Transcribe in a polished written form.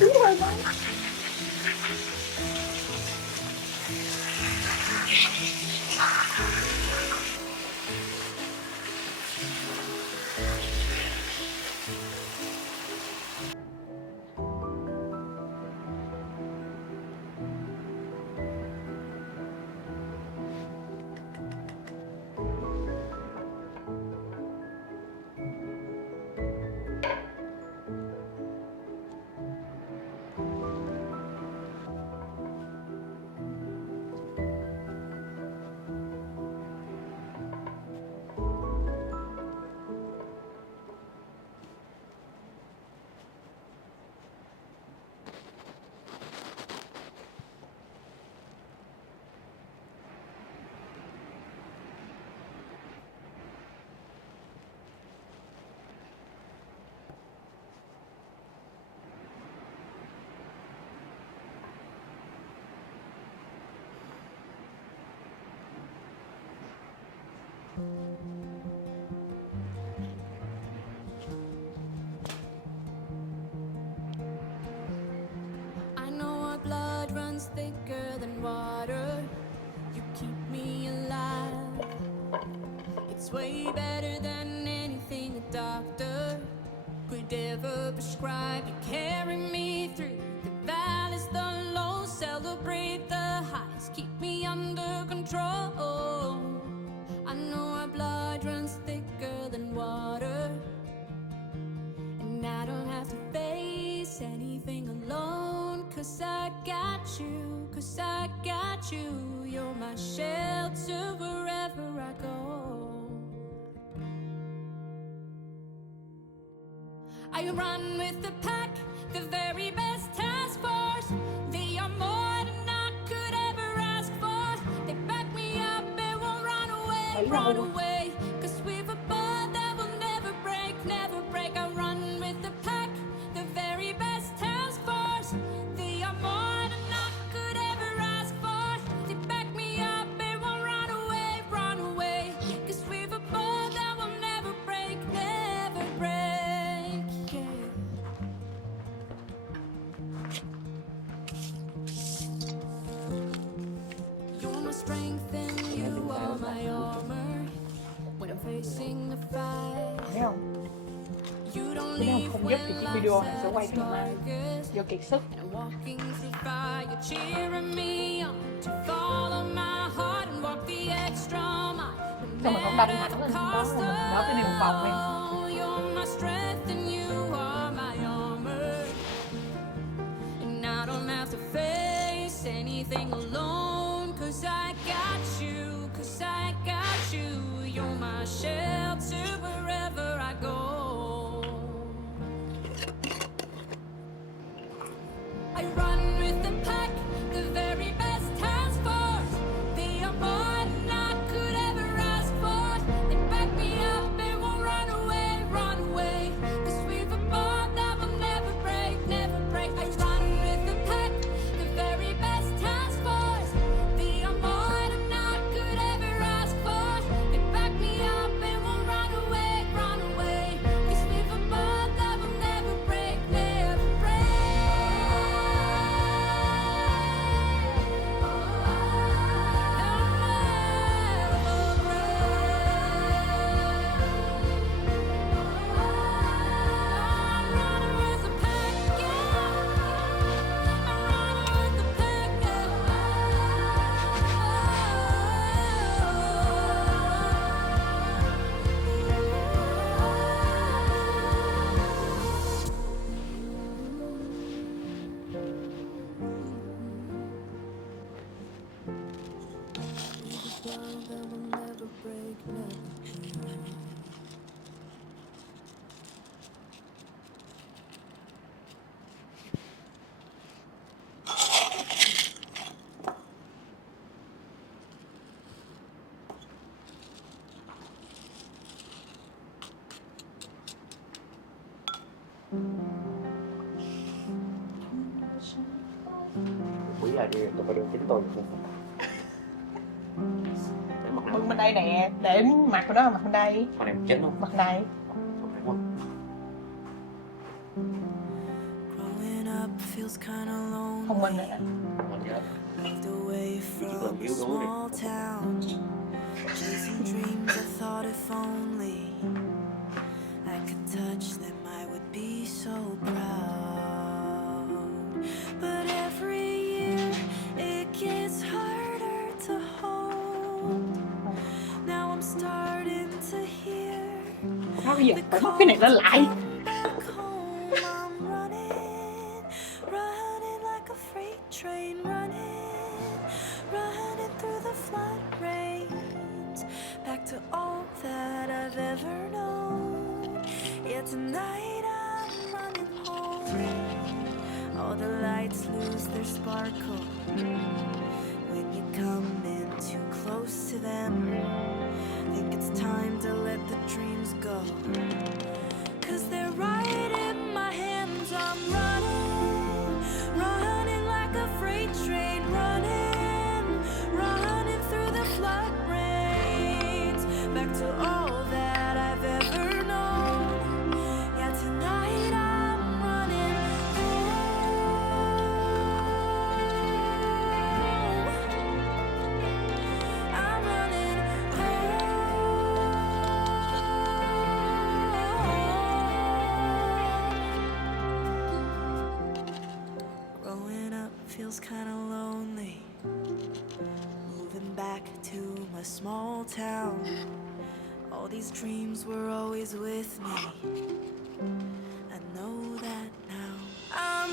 Đúng rồi đó. I know our blood runs thicker than water. You keep me alive. It's way better than anything a doctor could ever prescribe. You carry me through the valleys, the lows, celebrate the highs, keep me under control. I know our blood runs thicker than water, and I don't have to face anything alone, 'cause I got you, 'cause I got you. You're my shelter wherever I go. I run with the pack, the very best task force. They are more than I could ever ask for. They back me up and won't run away, run away. 'Cause we've a bond that will never break, never break. I run with the pack, the very best task force. They are more than I could ever ask for. They back me up and won't run away, run away. 'Cause we've a bond that will never break, never break. Yeah. You're my strength and you are my armor. When I'm facing the fight, Thấy không? you don't Nếu leave không giúp thì when chiếc video life's này at sẽ quay its thêm mà darkest. do kiệt sức. And I'm walking through fire, cheering me on to follow my heart and walk the extra mile. Sao mình không đâm thẳng lên đó là mình nói cái này một vòng em. You're my strength and you are my armor, and I don't have to face anything alone, 'cause I got you, 'cause I got you. You're my shelter wherever I go. I run with the pack, the very best task force. They are more than I could ever ask for. They back me up and won't run away, run away. 'Cause we've a bond that will never break, never break. I run with the pack, the very best task force. They are more than I could ever ask for. They back me up and won't heartbreak never knew. Bây giờ đi tôi phải được tính tôi được. Bưng bên đây nè, để mặt của nó mặt bên đây. Con này chết không? Mặt này. Growing up feels kinda lonely. Không bên này nè. Moved away from a small town, chasing dreams I thought if only I could touch them I would be so proud. But every year it gets harder to hold. Now I'm starting to hear Sao bây giờ phải bóc cái này lên lại? back home. I'm running like a freight train, running through the flood rains, back to all that I've ever known. Yeah, tonight I'm running home. All the lights lose their sparkle when you come in too close to them. Think it's time to let the dreams go, 'cause they're right in my hands. I'm running like a freight train, running through the flood rains, back to all that I've ever known. Yeah, tonight I'm running home. I'm running home. Growing up feels kinda lonely, moving back to my small town. All these dreams were always with me, I know that now. I'm